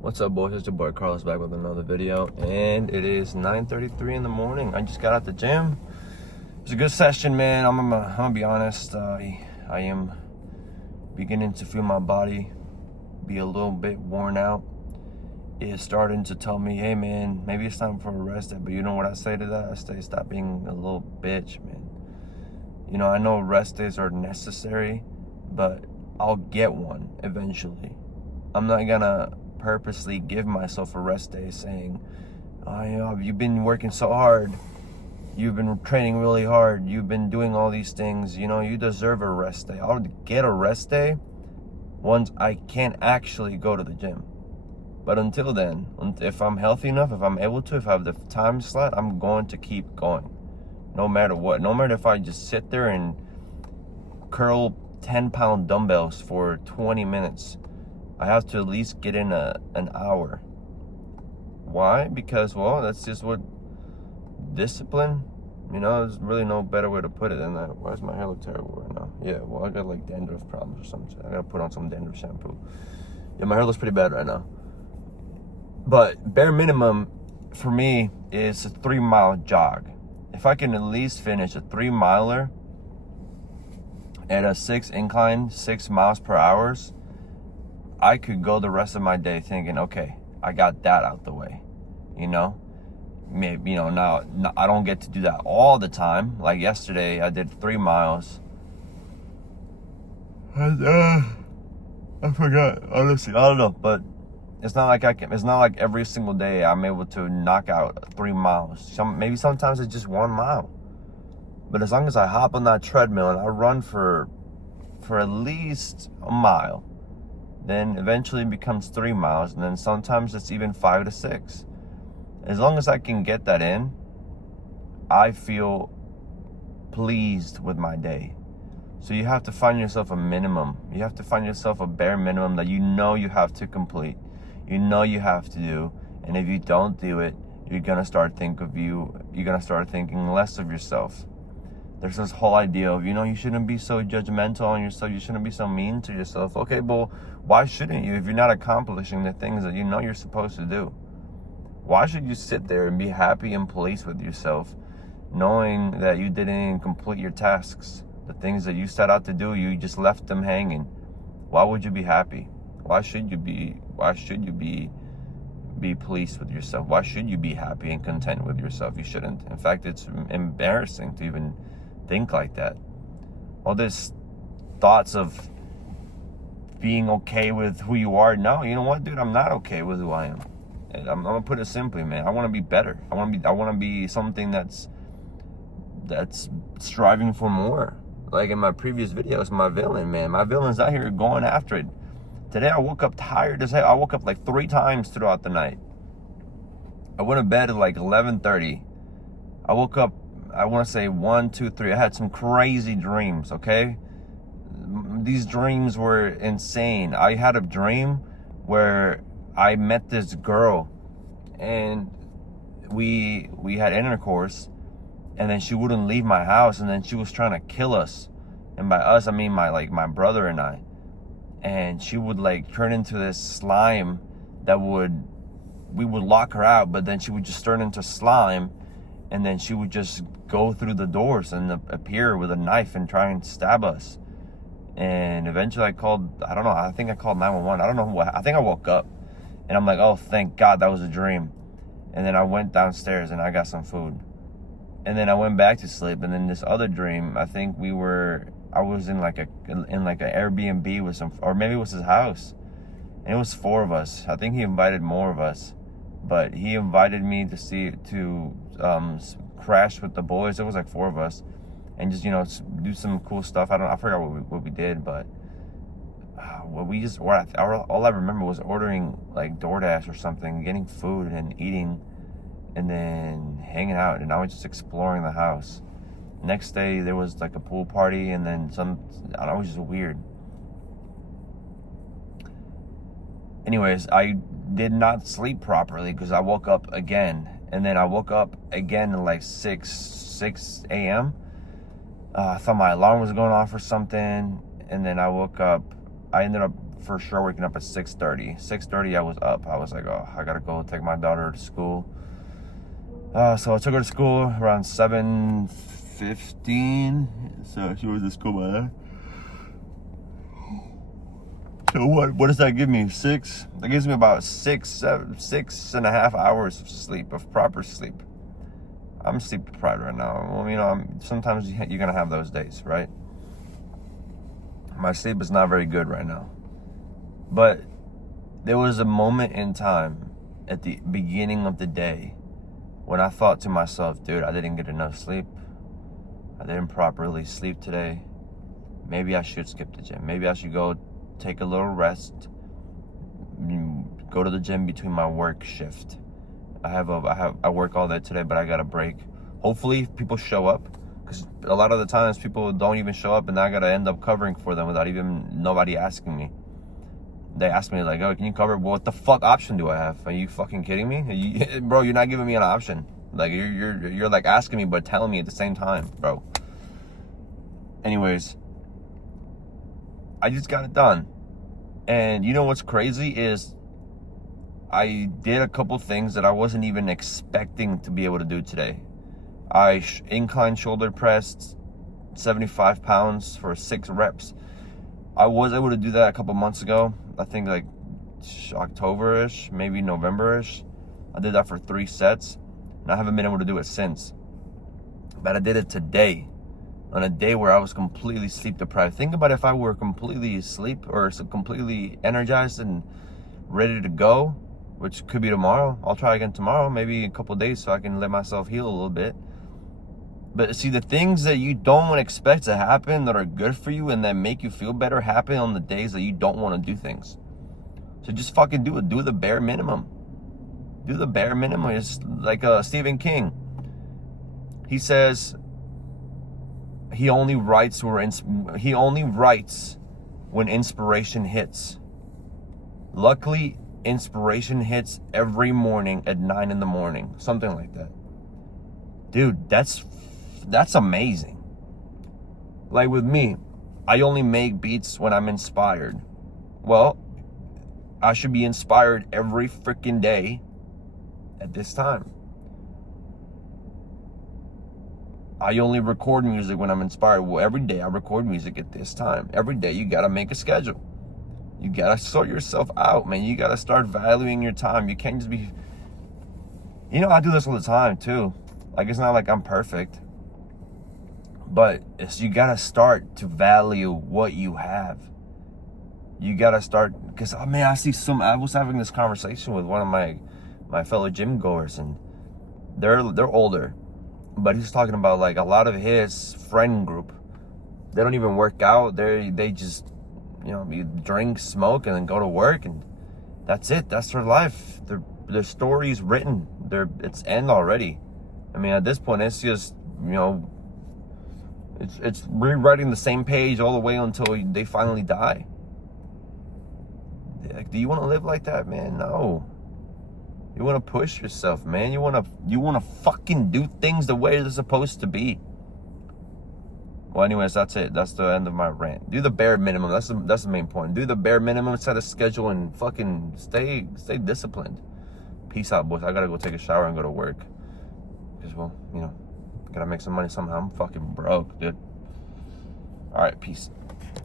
What's up, boys? It's your boy Carlos back with another video, and it is 9:33 in the morning. I just got out the gym. It was a good session, man. I'm gonna be honest. I am beginning to feel my body be a little bit worn out. It's starting to tell me, hey, man, maybe it's time for a rest day. But you know what I say to that? I say, stop being a little bitch, man. You know, I know rest days are necessary, but I'll get one eventually. I'm not gonna purposely give myself a rest day saying, oh, you know, you've been working so hard, you've been training really hard, you've been doing all these things, you know, you deserve a rest day. I'll get a rest day once I can actually go to the gym. But until then, if I'm healthy enough, if I'm able to, if I have the time slot, I'm going to keep going no matter what. No matter if I just sit there and curl 10-pound dumbbells for 20 minutes, I have to at least get in an hour. Why? Because, well, that's just what discipline, you know, there's really no better way to put it than that. Why does my hair look terrible right now? Yeah, well, I got like dandruff problems or something. I gotta put on some dandruff shampoo. Yeah, my hair looks pretty bad right now. But bare minimum for me is a 3-mile jog. If I can at least finish a 3-miler at a 6 incline, 6 miles per hour, I could go the rest of my day thinking, okay, I got that out the way, you know? Maybe, you know, now I don't get to do that all the time. Like yesterday, I did 3 miles. And, I forgot, honestly, I don't know, but it's not like it's not like every single day I'm able to knock out 3 miles. Maybe sometimes it's just 1 mile. But as long as I hop on that treadmill and I run for at least a mile, then eventually it becomes 3 miles, and then sometimes it's even 5 to 6. As long as I can get that in, I feel pleased with my day. So you have to find yourself a minimum. You have to find yourself a bare minimum that you know you have to complete. You know you have to do. And if you don't do it, you're gonna start thinking less of yourself. There's this whole idea of, you know, you shouldn't be so judgmental on yourself. You shouldn't be so mean to yourself. Okay, well, why shouldn't you if you're not accomplishing the things that you know you're supposed to do? Why should you sit there and be happy and pleased with yourself, knowing that you didn't complete your tasks? The things that you set out to do, you just left them hanging. Why would you be happy? Why should you be pleased with yourself? Why should you be happy and content with yourself? You shouldn't. In fact, it's embarrassing to even think like that. All this thoughts of being okay with who you are. No, you know what, dude? I'm not okay with who I am. I'm gonna put it simply, man. I want to be better. I want to be something that's striving for more. Like in my previous videos, my villain's out here going after it. Today I woke up tired as hell. I woke up like 3 times throughout the night. I went to bed at like 11:30. I woke up, I want to say 1, 2, 3. I had some crazy dreams, okay? These dreams were insane. I had a dream where I met this girl and we had intercourse, and then she wouldn't leave my house, and then she was trying to kill us. And by us, I mean my brother and I. And she would like turn into this slime that we would lock her out, but then she would just turn into slime, and then she would just go through the doors and appear with a knife and try and stab us. And eventually I called 911. I don't know what, I think I woke up and I'm like, oh, thank God that was a dream. And then I went downstairs and I got some food. And then I went back to sleep, and then this other dream, I think I was in like an Airbnb with or maybe it was his house. And it was 4 of us. I think he invited more of us. But he invited me to crash with the boys. It was like 4 of us, and just, you know, do some cool stuff. I forgot what we did, but all I remember was ordering like DoorDash or something, getting food and eating, and then hanging out. And I was just exploring the house. Next day there was like a pool party, and then I don't know, it was just weird. Anyways, I did not sleep properly because I woke up again. And then I woke up again at like 6 a.m. I thought my alarm was going off or something. And then I woke up. I ended up for sure waking up at 6:30. 6:30 I was up. I was like, oh, I gotta go take my daughter to school. So I took her to school around 7:15. So she was at school by then. So what does that give me? That gives me about 6.5 hours of sleep, of proper sleep. I'm sleep deprived right now. Well, sometimes you're gonna have those days, right? My sleep is not very good right now. But there was a moment in time at the beginning of the day when I thought to myself, dude, I didn't get enough sleep. I didn't properly sleep today. Maybe I should skip the gym. Maybe I should go take a little rest, go to the gym between my work shift. I work all day today, but I got a break. Hopefully people show up, because a lot of the times people don't even show up, and I gotta end up covering for them without even nobody asking me. They ask me like, oh, can you cover? Well, what the fuck option do I have? Are you fucking kidding me? Bro, you're not giving me an option. Like you're like asking me but telling me at the same time, bro. Anyways, I just got it done. And you know what's crazy is I did a couple things that I wasn't even expecting to be able to do today. I incline shoulder pressed 75 pounds for 6 reps. I was able to do that a couple months ago. I think like October-ish, maybe November-ish. I did that for 3 sets, and I haven't been able to do it since. But I did it today, on a day where I was completely sleep deprived. Think about if I were completely asleep or completely energized and ready to go, which could be tomorrow. I'll try again tomorrow, maybe a couple days, so I can let myself heal a little bit. But see, the things that you don't expect to happen that are good for you and that make you feel better happen on the days that you don't want to do things. So just fucking do it. Do the bare minimum. Do the bare minimum. It's like Stephen King. He says he only writes when inspiration hits. Luckily, inspiration hits every morning at 9 in the morning. Something like that. Dude, that's amazing. Like with me, I only make beats when I'm inspired. Well, I should be inspired every freaking day at this time. I only record music when I'm inspired. Well, every day I record music at this time. Every day you gotta make a schedule. You gotta sort yourself out, man. You gotta start valuing your time. You can't just be... I do this all the time too. Like, it's not like I'm perfect. But you gotta start to value what you have. You gotta start, because I was having this conversation with one of my fellow gym goers, and they're older, but he's talking about like a lot of his friend group, they don't even work out. They just you drink, smoke, and then go to work, and that's it. That's their life. Their story's written. It's end already. I mean, at this point, it's just it's rewriting the same page all the way until they finally die. Like, do you want to live like that, man? No. You want to push yourself, man. You want to fucking do things the way they're supposed to be. Well, anyways, that's it. That's the end of my rant. Do the bare minimum. That's the main point. Do the bare minimum. Set a schedule and fucking stay disciplined. Peace out, boys. I gotta go take a shower and go to work. Because, well, gotta make some money somehow. I'm fucking broke, dude. All right, peace.